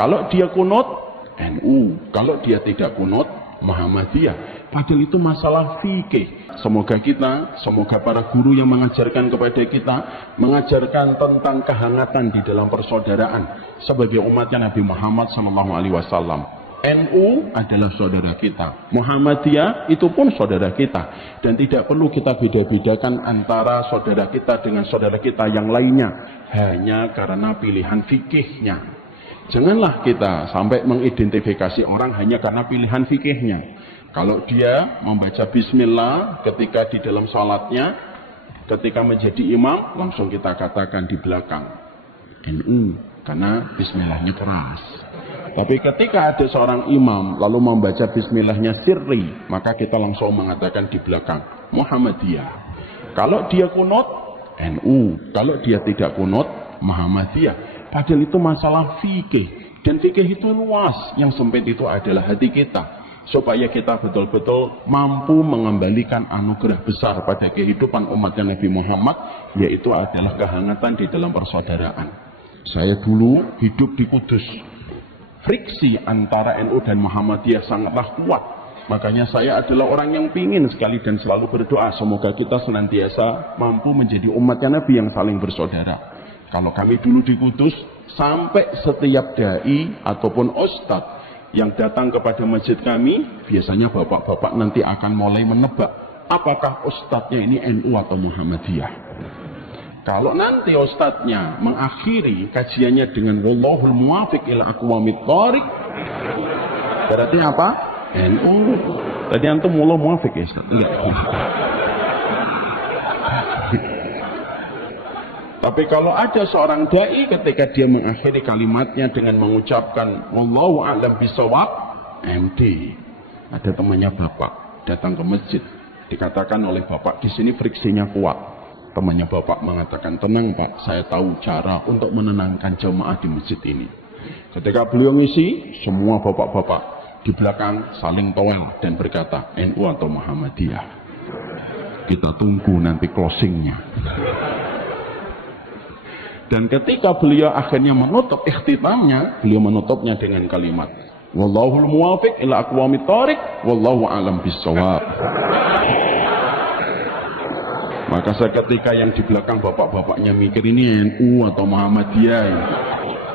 Kalau dia kunut, NU. Kalau dia tidak kunut, Muhammadiyah. Padahal itu masalah fikih. Semoga para guru yang mengajarkan kepada kita, mengajarkan tentang kehangatan di dalam persaudaraan sebagai umatnya Nabi Muhammad SAW. NU adalah saudara kita, Muhammadiyah itu pun saudara kita, dan tidak perlu kita beda-bedakan antara saudara kita dengan saudara kita yang lainnya hanya karena pilihan fikihnya. Janganlah kita sampai mengidentifikasi orang hanya karena pilihan fikihnya. Kalau dia membaca bismillah ketika di dalam salatnya, ketika menjadi imam, langsung kita katakan di belakang NU karena bismillahnya keras. Tapi ketika ada seorang imam lalu membaca bismillahnya sirri, maka kita langsung mengatakan di belakang Muhammadiyah. Kalau dia kunut, NU. Kalau dia tidak kunut, Muhammadiyah. Padahal itu masalah fikih. Dan fikih itu luas. Yang sempit itu adalah hati kita. Supaya kita betul-betul mampu mengembalikan anugerah besar pada kehidupan umatnya Nabi Muhammad, yaitu adalah kehangatan di dalam persaudaraan. Saya dulu hidup di Kudus. Friksi antara NU dan Muhammadiyah sangatlah kuat. Makanya saya adalah orang yang pingin sekali dan selalu berdoa semoga kita senantiasa mampu menjadi umatnya Nabi yang saling bersaudara. Kalau kami dulu di Kudus, sampai setiap dai ataupun ustadz yang datang kepada masjid kami, biasanya bapak-bapak nanti akan mulai menebak apakah ustadznya ini NU atau Muhammadiyah. Kalau nanti ustadznya mengakhiri kajiannya dengan wallahul muwafiq ila aqwamit thoriq, berarti apa? NU. Tadi antum wallah muwafiq ya Ustaz? Enggak. Tapi kalau ada seorang dai ketika dia mengakhiri kalimatnya dengan mengucapkan wallahu a'lam bishawab, MD, ada temannya bapak datang ke masjid, dikatakan oleh bapak di sini friksinya kuat. Temannya bapak mengatakan, tenang pak, saya tahu cara untuk menenangkan jamaah di masjid ini. Ketika beliau ngisi, semua bapak-bapak di belakang saling towel dan berkata, NU atau Muhammadiyah. Kita tunggu nanti closingnya. Dan ketika beliau akhirnya menutup ikhtitamnya, beliau menutupnya dengan kalimat wallahul muwafiq ila aqwamit thoriq wallahu a'lam bishawab. Maka saya ketika yang di belakang bapak-bapaknya mikir ini NU atau Muhammadiyah,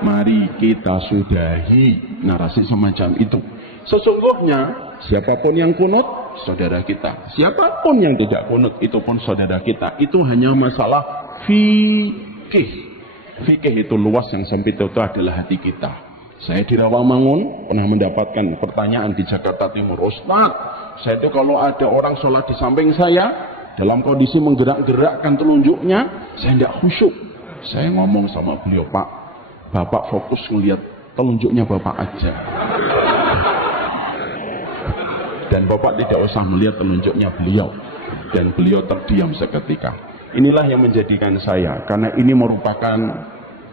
mari kita sudahi narasi semacam itu. Sesungguhnya siapapun yang kunut saudara kita, siapapun yang tidak kunut itu pun saudara kita. Itu hanya masalah fikih. Fikih itu luas, yang sempit itu adalah hati kita. Saya di Rawamangun pernah mendapatkan pertanyaan di Jakarta Timur, Ustaz, saya itu kalau ada orang sholat di samping saya dalam kondisi menggerak-gerakkan telunjuknya, saya tidak khusyuk. Saya ngomong sama beliau, Pak, Bapak fokus melihat telunjuknya Bapak aja. Dan Bapak tidak usah melihat telunjuknya beliau. Dan beliau terdiam seketika. Inilah yang menjadikan saya, karena ini merupakan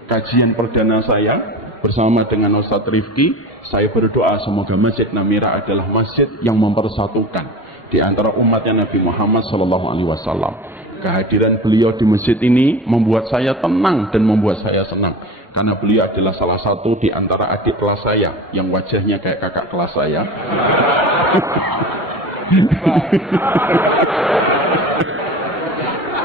kajian perdana saya bersama dengan Ustadz Rifki. Saya berdoa semoga Masjid Namira adalah masjid yang mempersatukan di antara umatnya Nabi Muhammad SAW. Kehadiran beliau di masjid ini membuat saya tenang dan membuat saya senang, karena beliau adalah salah satu di antara adik kelas saya yang wajahnya kayak kakak kelas saya.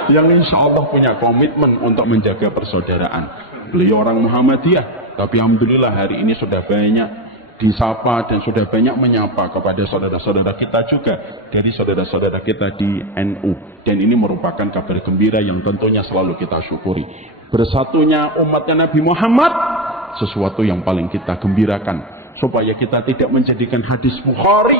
Yang insya Allah punya komitmen untuk menjaga persaudaraan. Beliau orang Muhammadiyah, tapi alhamdulillah hari ini sudah banyak disapa dan sudah banyak menyapa kepada saudara-saudara kita juga dari saudara-saudara kita di NU. Dan ini merupakan kabar gembira yang tentunya selalu kita syukuri. Bersatunya umatnya Nabi Muhammad sesuatu yang paling kita gembirakan, supaya kita tidak menjadikan hadis Bukhari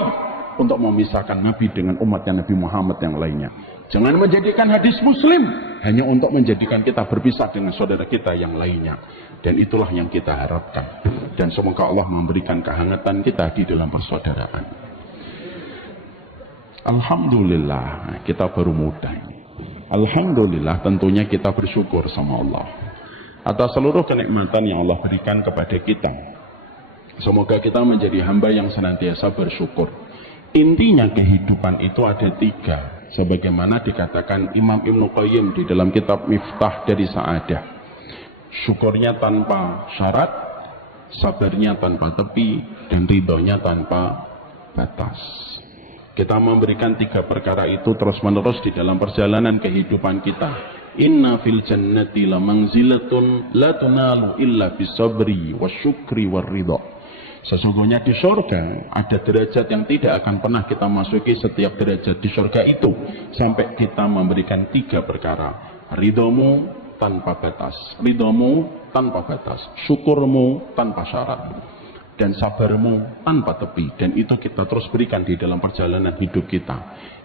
untuk memisahkan Nabi dengan umatnya Nabi Muhammad yang lainnya. Jangan menjadikan hadis Muslim hanya untuk menjadikan kita berpisah dengan saudara kita yang lainnya. Dan itulah yang kita harapkan. Dan semoga Allah memberikan kehangatan kita di dalam persaudaraan. Alhamdulillah, kita baru muda ini. Alhamdulillah, tentunya kita bersyukur sama Allah atas seluruh kenikmatan yang Allah berikan kepada kita. Semoga kita menjadi hamba yang senantiasa bersyukur. Intinya kehidupan itu ada tiga, sebagaimana dikatakan Imam Ibnu Qayyim di dalam kitab Miftah dari Sa'adah. Syukurnya tanpa syarat, sabarnya tanpa tepi, dan ridhonya tanpa batas. Kita memberikan 3 perkara itu terus-menerus di dalam perjalanan kehidupan kita. Inna fil jannati la manzilatun la tunalu illa bisabri wasyukri warridha. Sesungguhnya di surga ada derajat yang tidak akan pernah kita masuki. Setiap derajat di surga itu sampai kita memberikan 3 perkara. Ridhomu tanpa batas, ridhomu tanpa batas, syukurmu tanpa syarat, dan sabarmu tanpa tepi. Dan itu kita terus berikan di dalam perjalanan hidup kita.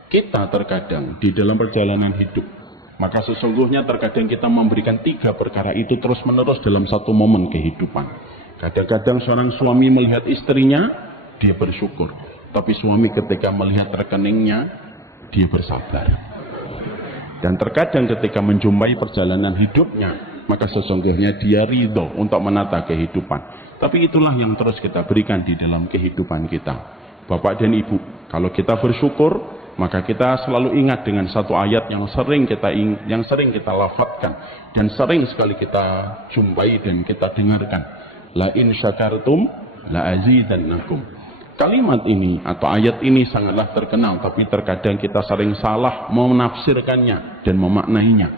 Kita terkadang di dalam perjalanan hidup, maka sesungguhnya terkadang kita memberikan 3 perkara itu terus menerus dalam satu momen kehidupan. Kadang-kadang seorang suami melihat istrinya, dia bersyukur. Tapi suami ketika melihat rekeningnya, dia bersabar. Dan terkadang ketika menjumpai perjalanan hidupnya, maka sesungguhnya dia ridho untuk menata kehidupan. Tapi itulah yang terus kita berikan di dalam kehidupan kita. Bapak dan Ibu, kalau kita bersyukur, maka kita selalu ingat dengan satu ayat yang sering kita lafadzkan dan sering sekali kita jumpai dan kita dengarkan. La in syakartum la azidannakum. Kalimat ini atau ayat ini sangatlah terkenal, tapi terkadang kita sering salah menafsirkannya dan memaknainya.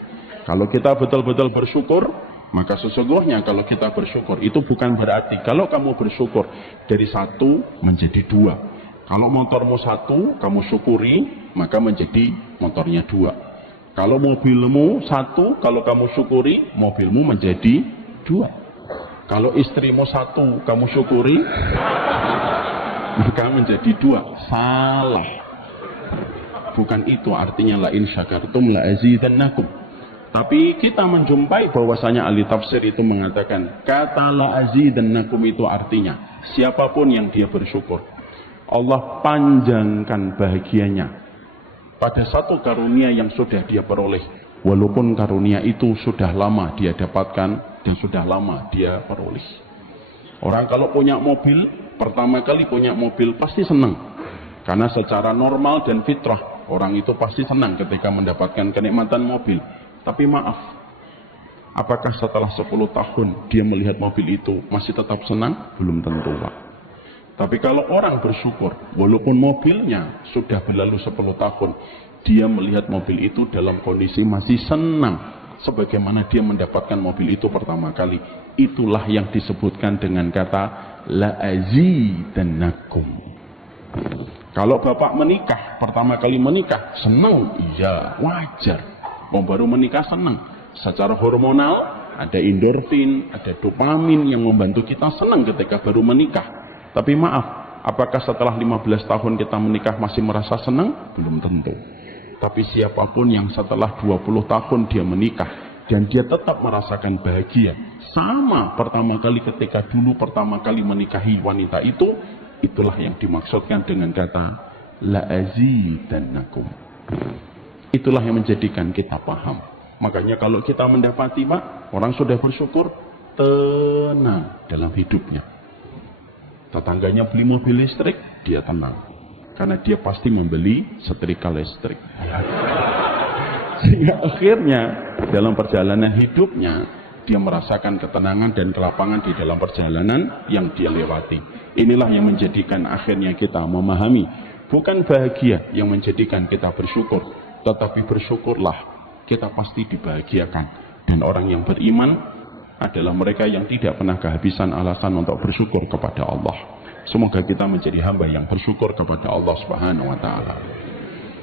Kalau kita betul-betul bersyukur, maka sesungguhnya kalau kita bersyukur itu bukan berarti kalau kamu bersyukur dari 1 menjadi 2. Kalau motormu 1 kamu syukuri, maka menjadi motornya 2. Kalau mobilmu 1, kalau kamu syukuri, mobilmu menjadi 2. Kalau istrimu 1 kamu syukuri, maka menjadi 2. Salah. Bukan itu artinya la in syakartum la azidannakum. Tapi kita menjumpai bahwasanya ahli tafsir itu mengatakan kata la azidannakum itu artinya siapapun yang dia bersyukur, Allah panjangkan bahagianya pada satu karunia yang sudah dia peroleh, walaupun karunia itu sudah lama dia dapatkan dan sudah lama dia peroleh. Orang kalau punya mobil, pertama kali punya mobil pasti senang, karena secara normal dan fitrah orang itu pasti senang ketika mendapatkan kenikmatan mobil. Tapi maaf, apakah setelah 10 tahun dia melihat mobil itu masih tetap senang? Belum tentu, Pak. Tapi kalau orang bersyukur, walaupun mobilnya sudah berlalu 10 tahun, dia melihat mobil itu dalam kondisi masih senang, sebagaimana dia mendapatkan mobil itu pertama kali. Itulah yang disebutkan dengan kata la azidannakum. Kalau bapak menikah, pertama kali menikah, senang, iya, wajar. Baru menikah senang. Secara hormonal, ada endorfin, ada dopamin yang membantu kita senang ketika baru menikah. Tapi maaf, apakah setelah 15 tahun kita menikah masih merasa senang? Belum tentu. Tapi siapapun yang setelah 20 tahun dia menikah, dan dia tetap merasakan bahagia sama pertama kali ketika dulu pertama kali menikahi wanita itu, itulah yang dimaksudkan dengan kata la azidannakum. Itulah yang menjadikan kita paham. Makanya kalau kita mendapati, Pak, orang sudah bersyukur, tenang dalam hidupnya. Tetangganya beli mobil listrik, dia tenang, karena dia pasti membeli setrika listrik. Sehingga akhirnya dalam perjalanan hidupnya dia merasakan ketenangan dan kelapangan di dalam perjalanan yang dia lewati. Inilah yang menjadikan akhirnya kita memahami, bukan bahagia yang menjadikan kita bersyukur, tetapi bersyukurlah kita pasti dibahagiakan. Dan orang yang beriman adalah mereka yang tidak pernah kehabisan alasan untuk bersyukur kepada Allah. Semoga kita menjadi hamba yang bersyukur kepada Allah Subhanahu wa ta'ala.